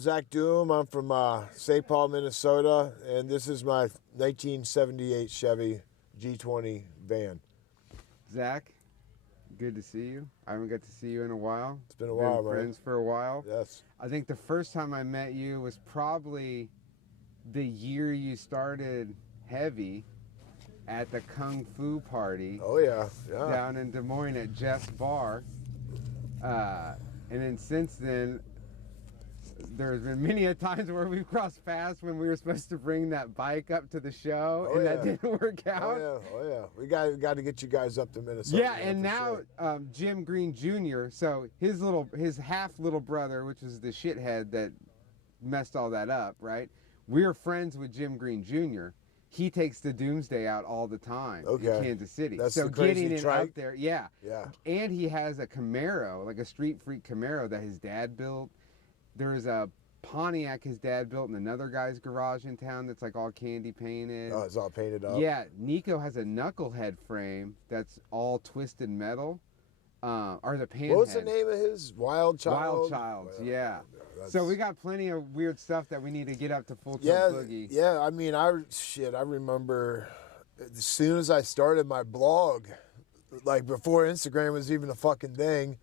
Zac Doom. I'm from St. Paul, Minnesota, and this is my 1978 Chevy G20 van. Zach, good to see you. I haven't got to see you in a while. It's been a while, been man. Friends for a while. Yes. I think the first time I met you was probably the year you started heavy at the Kung Fu party. Oh yeah, Down in Des Moines at Jeff's bar. And then since then, there's been many a times where we've crossed paths when we were supposed to bring that bike up to the show, that didn't work out. Oh yeah. We got to get you guys up to Minnesota. Yeah, and now Jim Green Jr. So his half little brother, which was the shithead that messed all that up, right? We're friends with Jim Green Jr. He takes the Doomsday out all the time in Kansas City. That's so the crazy getting it trike? out there, yeah. And he has a Camaro, like a Street Freak Camaro that his dad built. There's a Pontiac his dad built in another guy's garage in town that's like all candy painted. Oh, it's all painted up. Yeah, Nico has a knucklehead frame that's all twisted metal. Or the panhead. What was the name of his? Wild Child? Wild Child, yeah. So we got plenty of weird stuff that we need to get up to Full Tilt Boogie. Yeah, I mean, I remember as soon as I started my blog, like before Instagram was even a fucking thing,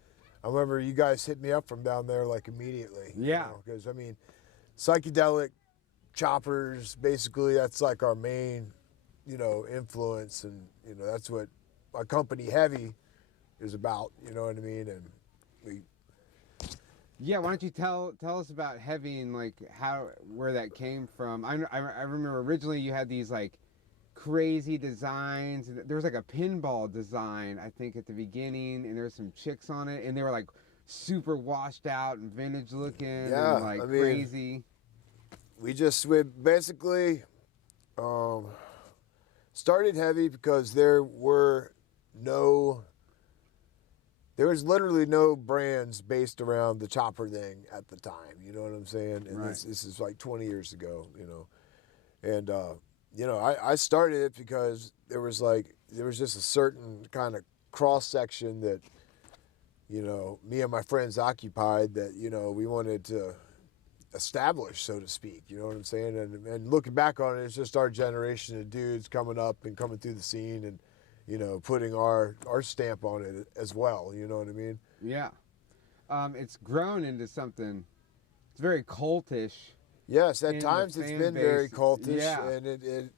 I remember you guys hit me up from down there like immediately. Yeah. Because, I mean, psychedelic choppers, basically that's like our main, influence. And, that's what my company Heavy is about, you know what I mean? And yeah, why don't you tell us about Heavy and like where that came from? I remember originally you had these like crazy designs. There was like a pinball design I think at the beginning, and there were some chicks on it, and they were like super washed out and vintage looking, and like crazy. We basically started Heavy because there was literally no brands based around the chopper thing at the time. You know what I'm saying? And this is like 20 years ago, And, I started it because there was just a certain kind of cross section that, me and my friends occupied that, we wanted to establish, so to speak. You know what I'm saying? And looking back on it, it's just our generation of dudes coming up and coming through the scene and, putting our stamp on it as well. You know what I mean? Yeah. It's grown into something. It's very cultish. Yes, at times it's been very cultish, and it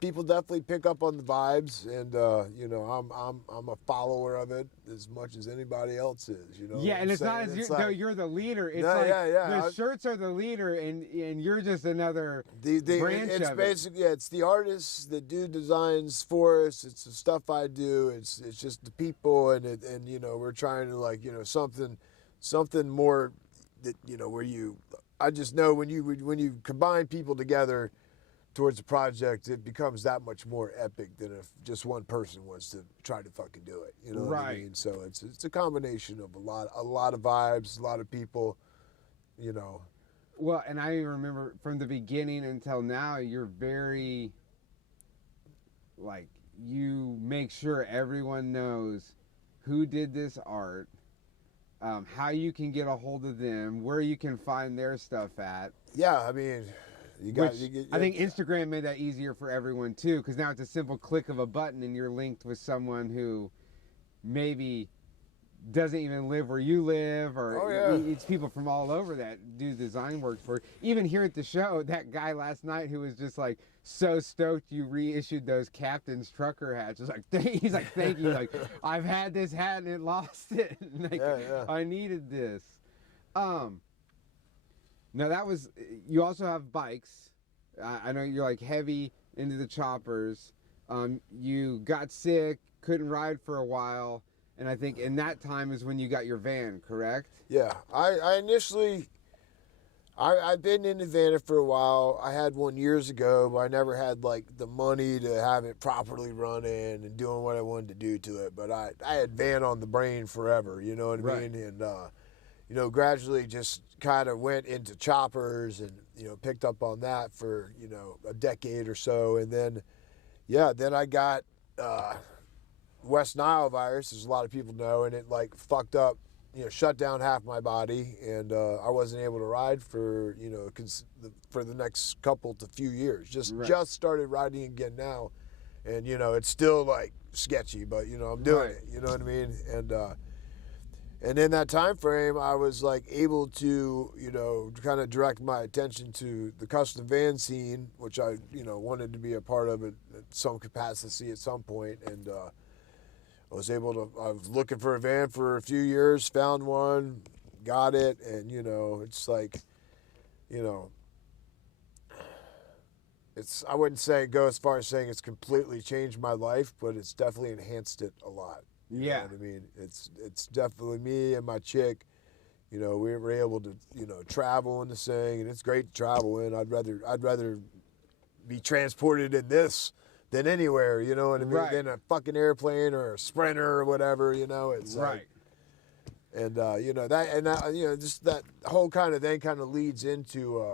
people definitely pick up on the vibes, and I'm a follower of it as much as anybody else is. Yeah, and it's not as you're the leader. It's the shirts are the leader, and you're just another branch it's of basically, it's the artists that do designs for us. It's the stuff I do. It's just the people, and we're trying to something more that where I just know when you combine people together towards a project, it becomes that much more epic than if just one person was to try to fucking do it. You know what I mean? So it's a combination of a lot of vibes, a lot of people, Well, and I remember from the beginning until now, you're very, you make sure everyone knows who did this art, how you can get a hold of them, where you can find their stuff at. Yeah, I mean, I think Instagram made that easier for everyone too, because now it's a simple click of a button and you're linked with someone who maybe doesn't even live where you live, or it's people from all over that do design work for. Even here at the show, that guy last night who was just like so stoked you reissued those Captain's Trucker hats. He's like, thank you. Like, I've had this hat and it lost it. I needed this. Now that was, you also have bikes. I know you're like heavy into the choppers. You got sick, couldn't ride for a while. And I think in that time is when you got your van, correct? Yeah, I initially, I've been in the van for a while. I had one years ago, but I never had like the money to have it properly running and doing what I wanted to do to it. But I had van on the brain forever, you know what I mean? And, gradually just kind of went into choppers and, picked up on that for, a decade or so. And then, then I got West Nile virus, as a lot of people know, and it like fucked up shut down half my body, and I wasn't able to ride for for the next couple to few years. Just started riding again now, and it's still like sketchy, but I'm doing it. You know what I mean? And in that time frame, I was like able to kind of direct my attention to the custom van scene, which I wanted to be a part of it at some capacity at some point, and I was looking for a van for a few years, found one, got it, and it's like, I wouldn't go as far as saying it's completely changed my life, but it's definitely enhanced it a lot. You know what I mean? It's definitely me and my chick. We were able to travel in this thing, and it's great to travel in. I'd rather be transported in this than anywhere. You know what I mean? Than a fucking airplane or a Sprinter or whatever. It's right. And just that whole kind of thing kind of leads into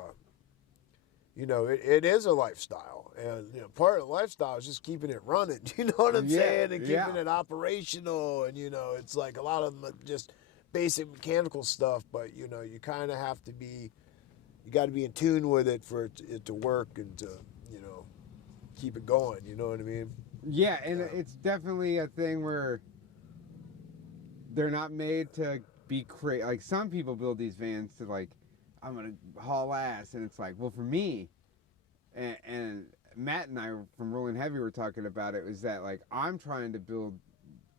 it is a lifestyle. And part of the lifestyle is just keeping it running. You know what I'm saying? And keeping it operational. And it's like a lot of them are just basic mechanical stuff. But you kind of have to be, you got to be in tune with it for it to work and to keep it going. You know what I mean? Yeah, and it's definitely a thing where they're not made to be crazy. Like some people build these vans to like, I'm gonna haul ass, and it's like, well, for me, and Matt and I from Rolling Heavy were talking about it, was that like I'm trying to build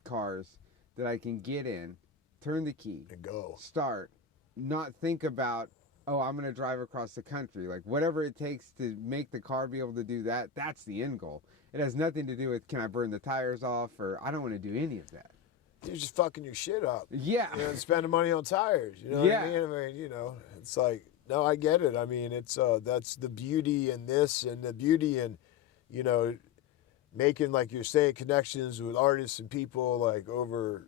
cars that I can get in, turn the key, and go, start, not think about, oh, I'm gonna drive across the country. Like whatever it takes to make the car be able to do that, that's the end goal. It has nothing to do with can I burn the tires off, or I don't want to do any of that. You're just fucking your shit up. Yeah. Spending money on tires. You know what I mean? I mean, it's like, no, I get it. I mean, it's that's the beauty in this, and the beauty in, making, like you're saying, connections with artists and people like over,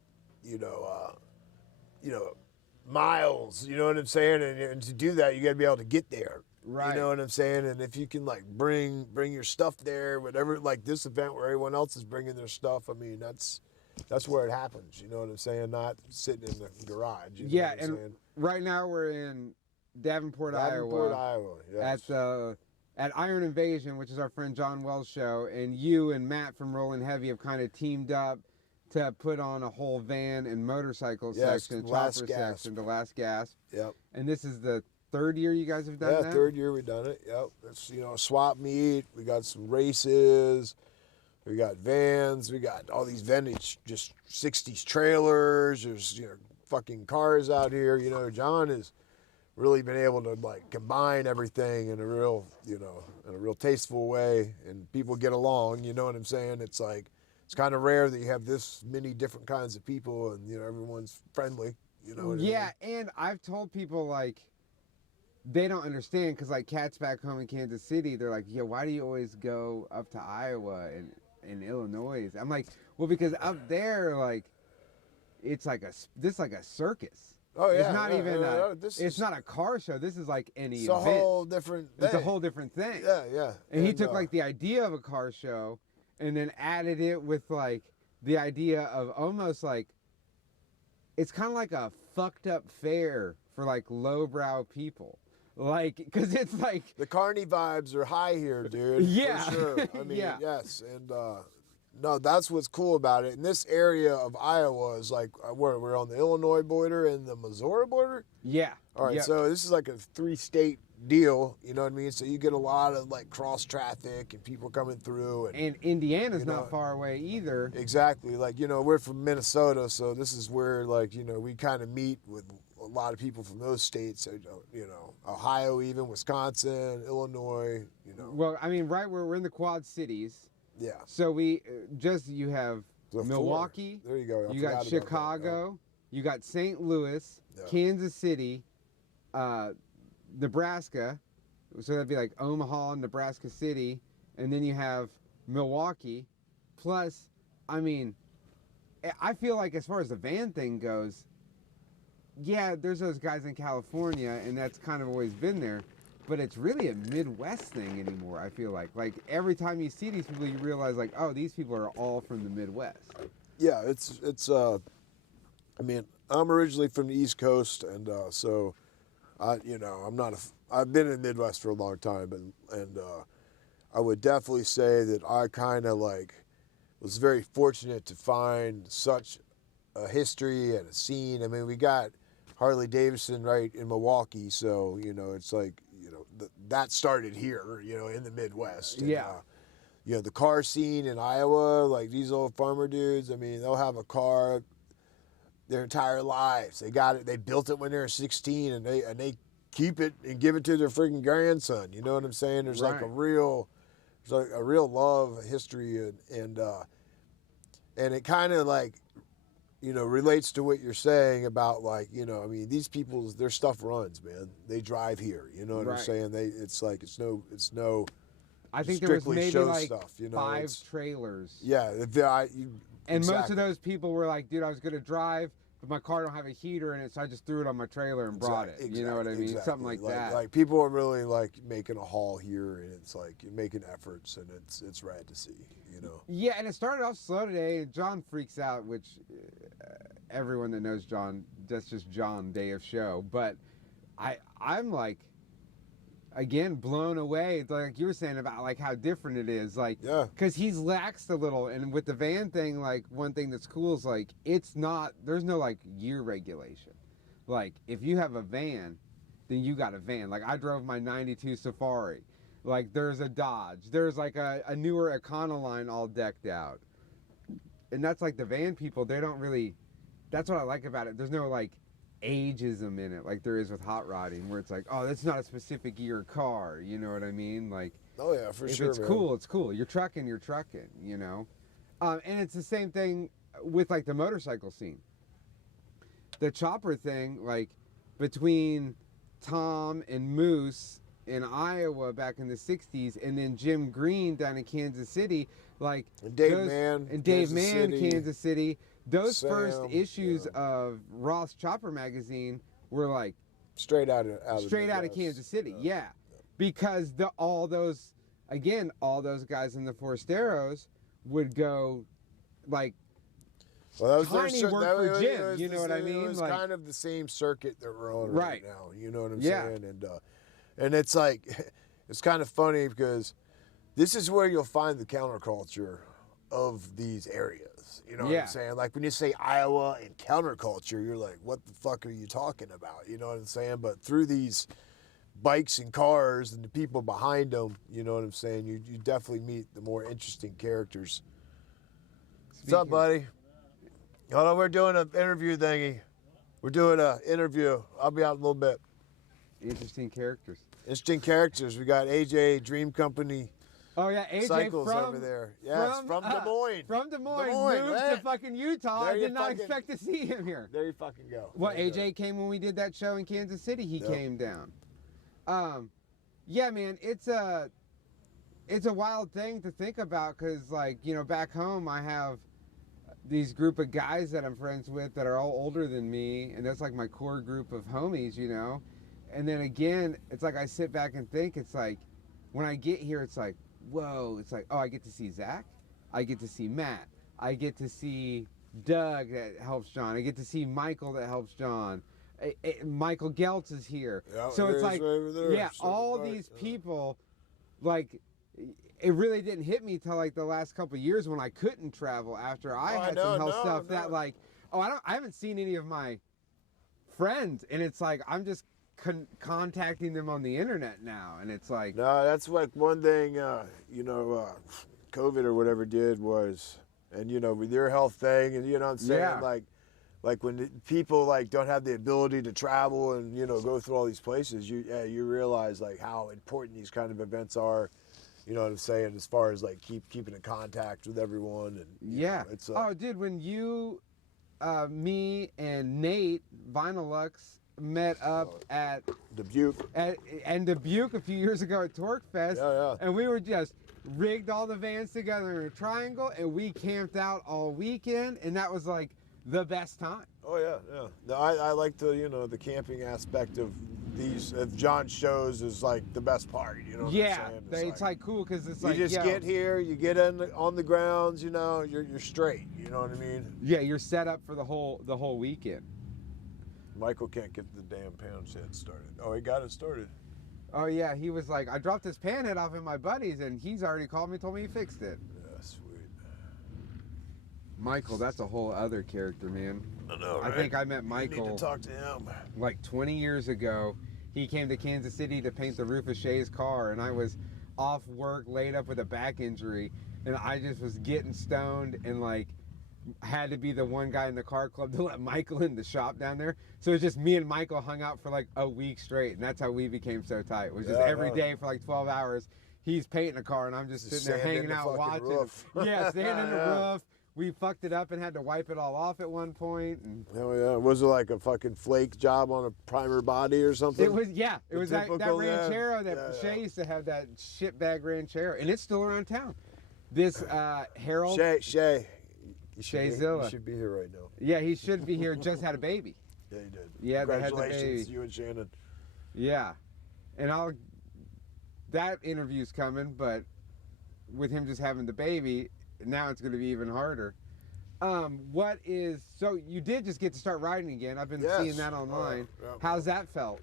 miles. You know what I'm saying? And to do that, you got to be able to get there. Right. You know what I'm saying? And if you can like bring your stuff there, whatever, like this event where everyone else is bringing their stuff, I mean, that's where it happens. You know what I'm saying? Not sitting in the garage. You know what I'm saying? Right now we're in Davenport, Iowa. Yes. At Iron Invasion, which is our friend John Wells' show, and you and Matt from Rolling Heavy have kind of teamed up to put on a whole van and motorcycle section, chopper section, the Last Gasp. Yep. And this is the third year you guys have done that? Yeah, third year we've done it. Yep. It's a swap meet. We got some races. We got vans. We got all these vintage, just 60s trailers. There's fucking cars out here. John has really been able to like combine everything in a real, in a real tasteful way, and people get along. You know what I'm saying? It's like it's kind of rare that you have this many different kinds of people, and everyone's friendly. You know what I mean? And I've told people like they don't understand because like cats back home in Kansas City, they're like, yeah, why do you always go up to Iowa and in Illinois? I'm like, well, because up there, like, it's like a circus. Oh yeah, it's not even it's not a car show. This is like any event. It's a whole different thing. It's a whole different thing. Yeah. And he took like the idea of a car show and then added it with like the idea of almost like it's kind of like a fucked up fair for like lowbrow people. Like, because it's like the carny vibes are high here, dude. Yeah, for sure. I mean, yes, and no, that's what's cool about it. And this area of Iowa is like we're on the Illinois border and the Missouri border. Yeah. All right, so this is like a 3-state deal. You know what I mean? So you get a lot of like cross traffic and people coming through. And Indiana's not far away either. Exactly. Like we're from Minnesota, so this is where like we kind of meet with a lot of people from those states, Ohio, even Wisconsin, Illinois, Well, I mean, right, we're in the Quad Cities. Yeah. So you have Milwaukee. There you go. You got Chicago. You got St. Louis, Kansas City, Nebraska. So that'd be like Omaha, Nebraska City. And then you have Milwaukee. Plus, I mean, I feel like as far as the van thing goes, yeah, there's those guys in California, and that's kind of always been there, but it's really a Midwest thing anymore, I feel like. Like, every time you see these people, you realize, like, oh, these people are all from the Midwest. Yeah, it's I mean, I'm originally from the East Coast, and so I'm not I've been in the Midwest for a long time, and I would definitely say that I kind of like was very fortunate to find such a history and a scene. I mean, we got Harley Davidson right in Milwaukee, so it's like that started here, in the Midwest. And, the car scene in Iowa, like these old farmer dudes. I mean, they'll have a car their entire lives. They got it. They built it when they were 16, and they keep it and give it to their freaking grandson. You know what I'm saying? There's like a real love, a history, and it kind of like relates to what you're saying about like I mean, these people, their stuff runs, man. They drive here. You know what I'm saying? It's no. I think there was maybe like stuff, 5 trailers. Yeah, and most of those people were like, dude, I was gonna drive, but my car don't have a heater in it, so I just threw it on my trailer and brought it. You know what I mean? Something like that. Like people are really like making a haul here, and it's like you're making efforts, and it's rad to see. Yeah, and it started off slow today. John freaks out, which everyone that knows John, that's just John day of show. But I'm like, again, blown away, like you were saying about like how different it is, like because he's laxed a little. And with the van thing, like one thing that's cool is like there's no like year regulation. Like if you have a van, then you got a van. Like I drove my 92 Safari. Like there's a Dodge, there's like a newer Econoline all decked out, and that's like the van people, they don't really, that's what I like about it. There's no like ageism in it like there is with hot rodding, where it's like, oh, that's not a specific year car, you know what I mean? Like, oh yeah, for sure. If it's cool, it's cool. You're trucking, and it's the same thing with like the motorcycle scene. The chopper thing, like between Tom and Moose in Iowa back in the 60s, and then Jim Green down in Kansas City, like and Dave Mann, Kansas City. Those first issues of Ross Chopper magazine were like straight out of Kansas City, because all those guys in the Forasteros would go like. Well, that was tiny work for Jim, you know what I mean? It was like, kind of the same circuit that we're on right now. You know what I'm saying? And it's like, it's kind of funny because this is where you'll find the counterculture of these areas. You know what I'm saying? Like when you say Iowa and counterculture, you're like, what the fuck are you talking about? You know what I'm saying? But through these bikes and cars and the people behind them, you know what I'm saying? You definitely meet the more interesting characters. What's up, buddy? Hold on, we're doing an interview thingy. We're doing an interview. I'll be out in a little bit. Interesting characters. We got AJ Dream Company. Oh yeah, AJ Cycles from over there. Yeah, from Des Moines. From Des Moines, moved to fucking Utah. I did not expect to see him here. There you fucking go. Well, AJ came when we did that show in Kansas City. He came down. Yeah, man, it's a wild thing to think about because, like, back home I have these group of guys that I'm friends with that are all older than me, and that's like my core group of homies, And then again, it's like I sit back and think, it's like when I get here, it's like, whoa, it's like, oh, I get to see Zach, I get to see Matt, I get to see Doug that helps John, I get to see Michael that helps John, Michael Geltz is here. Yeah, so it's like, all these people, like, it really didn't hit me till like the last couple of years when I couldn't travel after I had some health stuff that like, I haven't seen any of my friends, and it's like I'm just contacting them on the internet now, and it's like, no, that's like one thing COVID or whatever did was, and with your health thing, and what I'm saying, like when people like don't have the ability to travel and go through all these places, you realize like how important these kind of events are. You know what I'm saying? As far as like keeping in contact with everyone, and it's oh, dude, when you, me and Nate Vinylux met up at Dubuque, and Dubuque a few years ago at Torque Fest, and we were just rigged all the vans together in a triangle, and we camped out all weekend, and that was like the best time. Oh yeah, yeah. No, I like the the camping aspect of these of John's shows is like the best part. You know what I'm saying? It's like cool because it's you like just get here, you get on the grounds, you're straight. You know what I mean? Yeah, you're set up for the whole weekend. Michael can't get the damn pound shed started. Oh, he got it started. Oh yeah, he was like, I dropped this pan head off in my buddies, and he's already called me, told me he fixed it. Yeah, sweet. Michael, that's a whole other character, man. I know, right? I think I met Michael. You need to talk to him. Like 20 years ago. He came to Kansas City to paint the roof of Shay's car, and I was off work, laid up with a back injury, and I just was getting stoned and like had to be the one guy in the car club to let Michael in the shop down there. So it was just me and Michael hung out for like a week straight, and that's how we became so tight. It was just every day for like 12 hours. He's painting a car, and I'm just sitting there hanging out watching. Roof. Yeah, standing in the roof. We fucked it up and had to wipe it all off at one point. And oh yeah, was it like a fucking flake job on a primer body or something? It was it was that Ranchero that Shay used to have, that shitbag Ranchero, and it's still around town. This Harold Shay Shayzilla. He should be here right now. Yeah, he should be here. Just had a baby. Yeah, he did. Yeah, congratulations, they had the baby. You and Shannon. Yeah, and that interview's coming, but with him just having the baby, now it's going to be even harder. So you did just get to start riding again. I've been seeing that online. How's that felt?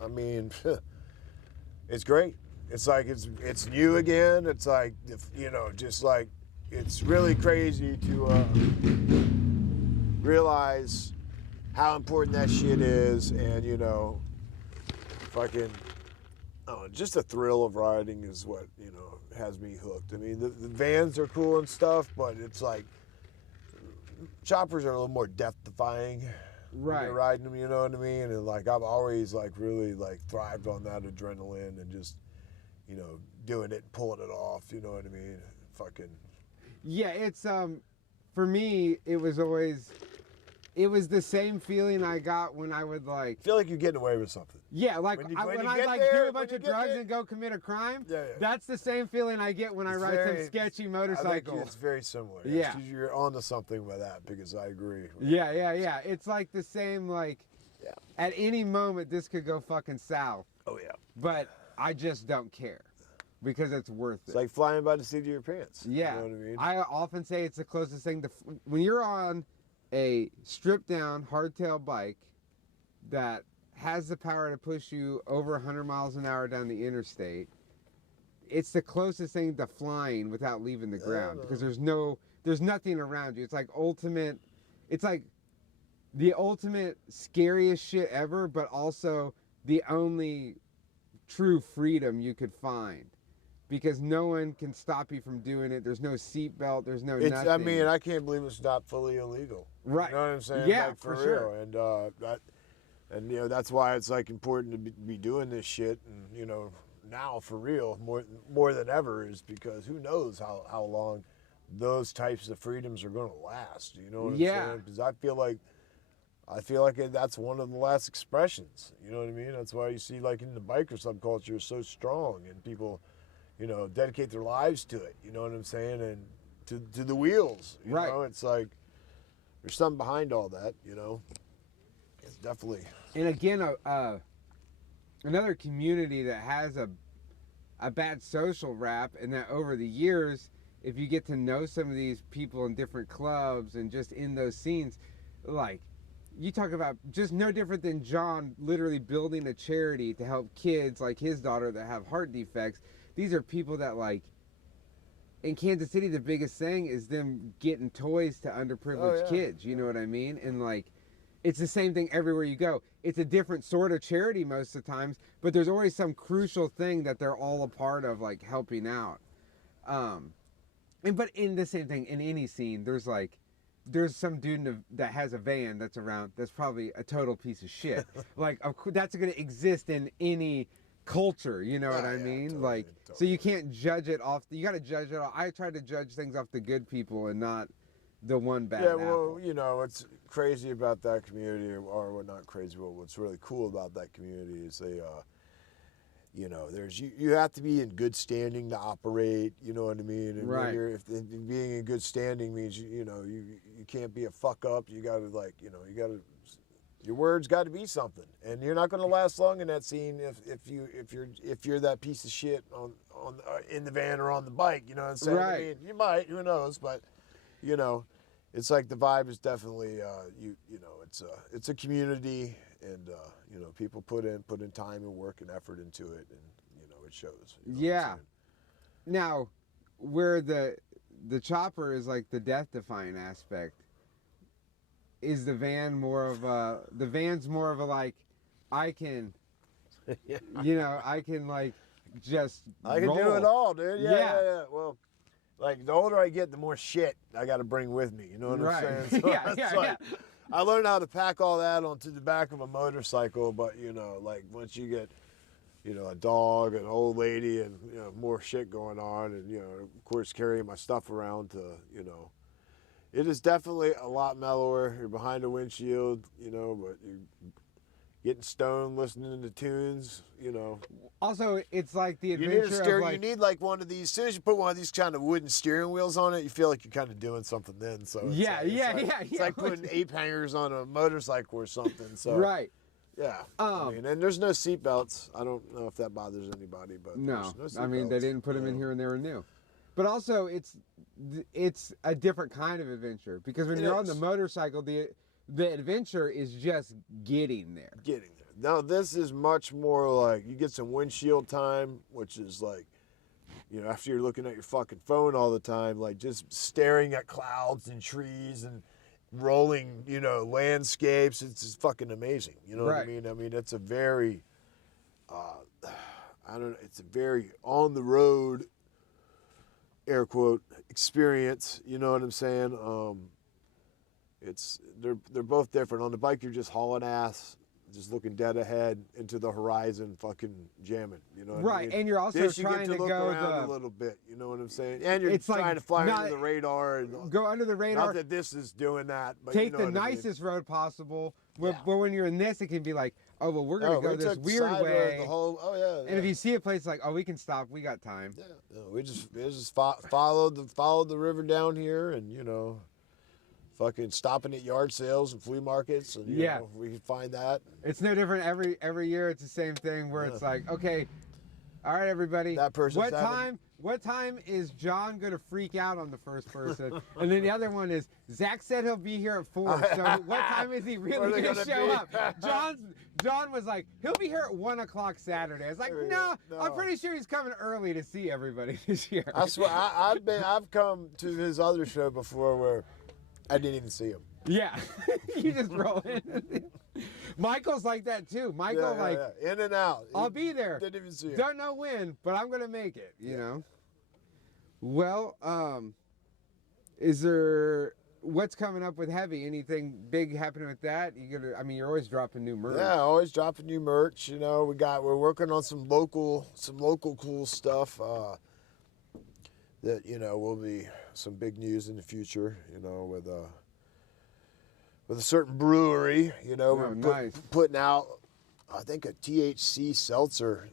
I mean, it's great. It's like it's new again. It's like, just like, it's really crazy to realize how important that shit is, and fucking, just the thrill of riding is what has me hooked. I mean, the vans are cool and stuff, but it's like choppers are a little more death-defying. Right. When you're riding them, you know what I mean? And like I've always like really like thrived on that adrenaline and just doing it and pulling it off. You know what I mean? Fucking. Yeah, it's for me it was the same feeling I got when I would like feel like you're getting away with something. Yeah, like when I like do a bunch of drugs and go commit a crime. Yeah. That's the same feeling I get when I ride some sketchy motorcycle. I think it's very similar. Yeah, you're onto something with that because I agree. Yeah. It's like the same like. Yeah. At any moment this could go fucking south. Oh yeah. But I just don't care. Because it's worth it. It's like flying by the seat of your pants. Yeah. You know what I mean? I often say it's the closest thing to when you're on a stripped down hardtail bike that has the power to push you over 100 miles an hour down the interstate. It's the closest thing to flying without leaving the ground because there's nothing around you. It's like the ultimate scariest shit ever, but also the only true freedom you could find. Because no one can stop you from doing it. There's no seatbelt. There's no nothing. I mean, I can't believe it's not fully illegal. Right. You know what I'm saying? Yeah, like, for real. Sure. And that's why it's like important to be doing this shit. And now for real, more than ever, is because who knows how long those types of freedoms are going to last. You know what I'm saying? Because I feel like that's one of the last expressions. You know what I mean? That's why you see like in the biker subculture is so strong and people. Dedicate their lives to it. You know what I'm saying? And to the wheels. You know, it's like there's something behind all that. It's definitely. And again, another community that has a bad social rap, and that over the years, if you get to know some of these people in different clubs and just in those scenes, like you talk about just no different than John literally building a charity to help kids like his daughter that have heart defects. These are people that like in Kansas City, the biggest thing is them getting toys to underprivileged kids. You know what I mean? And like, it's the same thing everywhere you go. It's a different sort of charity most of the times, but there's always some crucial thing that they're all a part of, like helping out. But in the same thing, in any scene, there's some dude that has a van that's around that's probably a total piece of shit. Like, of course, that's going to exist in any culture, you know what I mean? Totally. So you can't judge it off. You got to judge it off. I try to judge things off the good people and not the one bad apple. What's crazy about that community, or what not crazy, but what's really cool about that community is you know, you have to be in good standing to operate. You know what I mean? And right. if being in good standing means you can't be a fuck up. You got to your words got to be something, and you're not going to last long in that scene if you're that piece of shit on in the van or on the bike. You know what I'm saying? Right. I mean, you might. Who knows? But you know, it's like the vibe is definitely it's a community. And people put in time and work and effort into it, and it shows. Yeah. Now, where the chopper is like the death-defying aspect, is the van's more of a like, I can, yeah. I can like just I can roll. do it all, dude. Yeah. Well, like the older I get, the more shit I got to bring with me. You know what I'm saying? So yeah. I learned how to pack all that onto the back of a motorcycle, but like once you get, a dog, an old lady, and more shit going on, and of course carrying my stuff around to, it is definitely a lot mellower. You're behind a windshield, but you're getting stoned, listening to tunes, Also, it's like the adventure you need like one of these. As soon as you put one of these kind of wooden steering wheels on it, you feel like you're kind of doing something then. So it's like putting ape hangers on a motorcycle or something. So right. Yeah. And there's no seat belts. I don't know if that bothers anybody, but no seat I mean, belts. they didn't put them in here when they were new. But also, it's a different kind of adventure, because when you're on the motorcycle, the adventure is just getting there. Now this is much more like you get some windshield time, which is like, after you're looking at your fucking phone all the time, like just staring at clouds and trees and rolling, landscapes. It's just fucking amazing. You know what I mean? I mean, it's a very, it's a very on the road, air quote, experience. You know what I'm saying? They're both different. On the bike, you're just hauling ass, just looking dead ahead into the horizon, fucking jamming. You know what I mean? And you're also trying to look go around a little bit. You know what I'm saying? And you're trying to fly under the radar. And go under the radar. Not that this is doing that, but take the nicest road possible. But when you're in this, it can be like, oh, well, we're gonna go this weird way. And if you see a place like, oh, we can stop. We got time. Yeah. No, we just followed the river down here, and fucking stopping at yard sales and flea markets, and we can find that. It's no different every year. It's the same thing where it's like, okay, all right, everybody. That person's What time is John gonna freak out on the first person? And then the other one is, Zach said he'll be here at 4. So what time is he really gonna show up? John was like, he'll be here at 1 o'clock Saturday. I was like, no, I'm pretty sure he's coming early to see everybody this year. I swear, I've come to his other show before where I didn't even see him. Yeah, you just roll in. Michael's like that too. Michael in and out. I'll be there. Didn't even see him. Don't know when, but I'm gonna make it. You know. Well, is there what's coming up with Heavy? Anything big happening with that? You're always dropping new merch. Yeah, always dropping new merch. We're working on some local cool stuff. That will be some big news in the future. With a certain brewery. We're putting out, I think, a THC seltzer.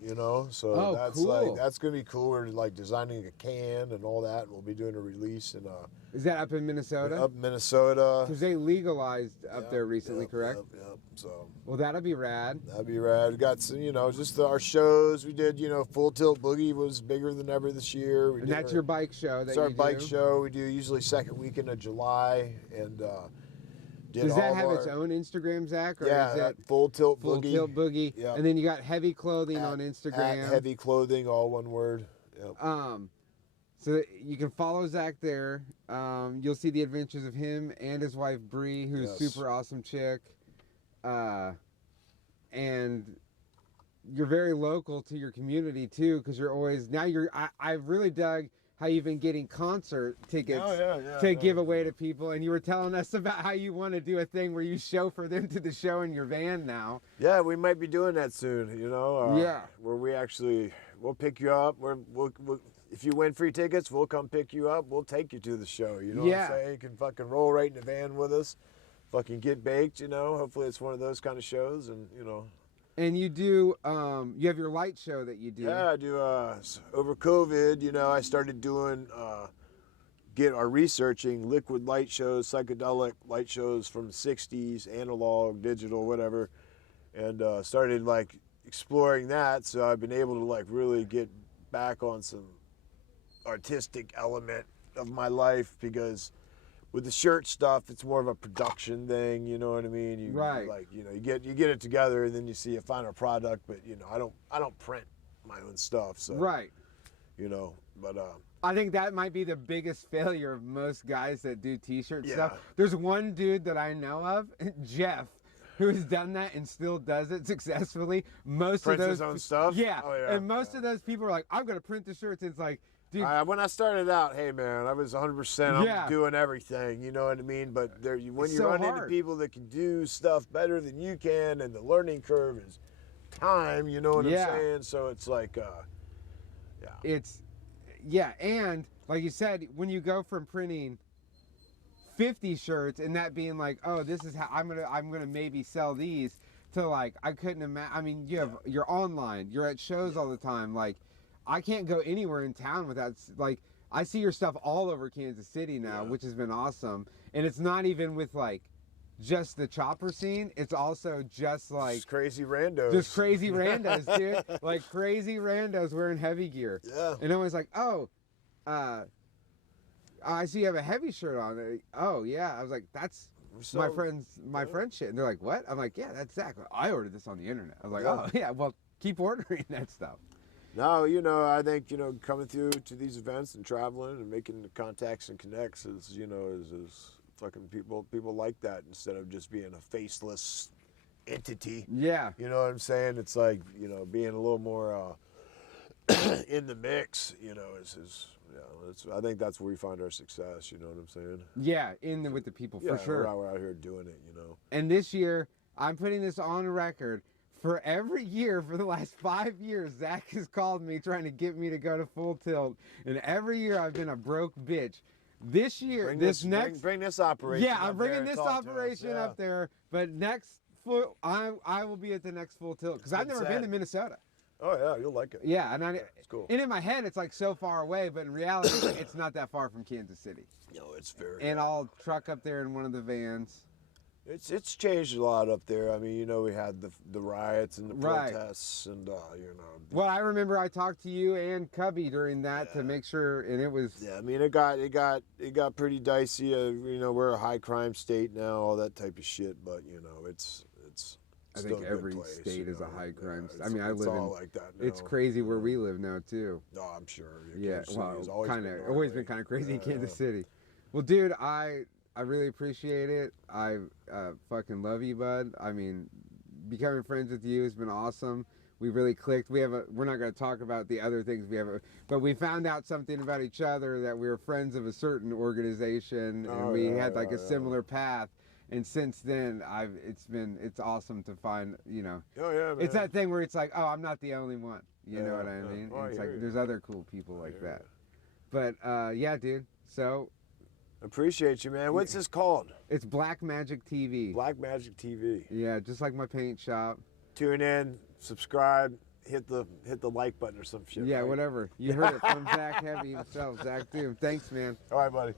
So cool. That's gonna be cool. We're like designing a can and all that. We'll be doing a release and. Is that up in Minnesota? Up in Minnesota. Because they legalized up there recently, correct? Yep. So. Well, that'll be rad. That'd be rad. We got some, just our shows. We did, Full Tilt Boogie was bigger than ever this year. And that's your bike show. It's our bike show. We do usually second weekend of July, and does that have its own Instagram, Zach? Or is it Full Tilt Boogie? Full Tilt Boogie. Yep. And then you got Heavy Clothing on Instagram. Heavy Clothing, all one word. Yep. So you can follow Zach there. You'll see the adventures of him and his wife Bree, who's a super awesome chick. And you're very local to your community too, because you're always I've really dug how you've been getting concert tickets to give away to people, and you were telling us about how you want to do a thing where you chauffeur them to the show in your van now. Yeah, we might be doing that soon. Where we'll pick you up. We'll if you win free tickets, we'll come pick you up. We'll take you to the show. You know what I'm saying? You can fucking roll right in the van with us, fucking get baked. Hopefully it's one of those kind of shows, and And you do, you have your light show that you do. Yeah, I do. Over COVID, you know, I started doing, researching liquid light shows, psychedelic light shows from the 60s, analog, digital, whatever, and started like exploring that. So I've been able to like really get back on some artistic element of my life, because with the shirt stuff, it's more of a production thing. You know what I mean? You, right. Like, you know, you get it together, and then you see a final product. But you know, I don't print my own stuff. So right. You know, but I think that might be the biggest failure of most guys that do T-shirt yeah. stuff. There's one dude that I know of, Jeff, who's done that and still does it successfully. Most prints of those his own stuff. Yeah. Oh, yeah. And most of those people are like, I'm gonna print the shirts. It's like, dude, when I started out, hey man, I was 100%. I'm doing everything. You know what I mean? But when you run into people that can do stuff better than you can, and the learning curve is time. You know what I'm saying? So it's like, and like you said, when you go from printing 50 shirts and that being like, oh, this is how I'm gonna maybe sell these, to like, I couldn't imagine. I mean, you're online, you're at shows all the time. Like, I can't go anywhere in town without, like, I see your stuff all over Kansas City now, which has been awesome. And it's not even with like just the chopper scene, it's also just like just crazy randos. Just crazy randos, dude. Like crazy randos wearing heavy gear. Yeah. And I was like, oh, I see you have a heavy shirt on. Oh yeah. I was like, that's my friend's shit. And they're like, what? I'm like, yeah, that's Zach. I ordered this on the internet. I was like, oh yeah, well, keep ordering that stuff. No, you know, I think, you know, coming through to these events and traveling and making the contacts and connects is, you know, is fucking people like that, instead of just being a faceless entity. Yeah. You know what I'm saying? It's like, you know, being a little more in the mix, you know, I think that's where we find our success, you know what I'm saying? Yeah, with the people, for sure. We're out here doing it, you know. And this year, I'm putting this on record. For every year, for the last 5 years, Zach has called me trying to get me to go to Full Tilt. And every year I've been a broke bitch. This year, bring this operation. Yeah, I'm bringing this operation up there. But I will be at the next Full Tilt, because I've never been to Minnesota. Oh yeah, you'll like it. Yeah, and it's cool. And in my head, it's like so far away, but in reality, it's not that far from Kansas City. No, it's very. And I'll truck up there in one of the vans. It's changed a lot up there. I mean, you know, we had the riots and the protests, and you know. Well, I remember I talked to you and Cubby during that to make sure, and it was. Yeah, I mean, it got pretty dicey. You know, we're a high crime state now, all that type of shit. But you know, it's. I think every state is a high crime state. I mean, I live in. Like that now. It's crazy where we live now too. No, I'm sure. Yeah, well, always been kind of crazy in Kansas City. Well, dude, I really appreciate it. I fucking love you, bud. I mean, becoming friends with you has been awesome. We really clicked. We're not going to talk about the other things but we found out something about each other, that we were friends of a certain organization, and we had like a similar path. And since then, it's awesome to find, you know. Oh yeah, man. It's that thing where it's like, oh, I'm not the only one. You know what I mean? It's like there's other cool people like that. But yeah, dude. So. Appreciate you, man. What's this called? It's Black Magic TV. Black Magic TV. Yeah, just like my paint shop. Tune in, subscribe, hit the like button or some shit. Yeah, right? Whatever. You heard it from Zach Heavy himself, Zac Doom. Thanks, man. All right, buddy.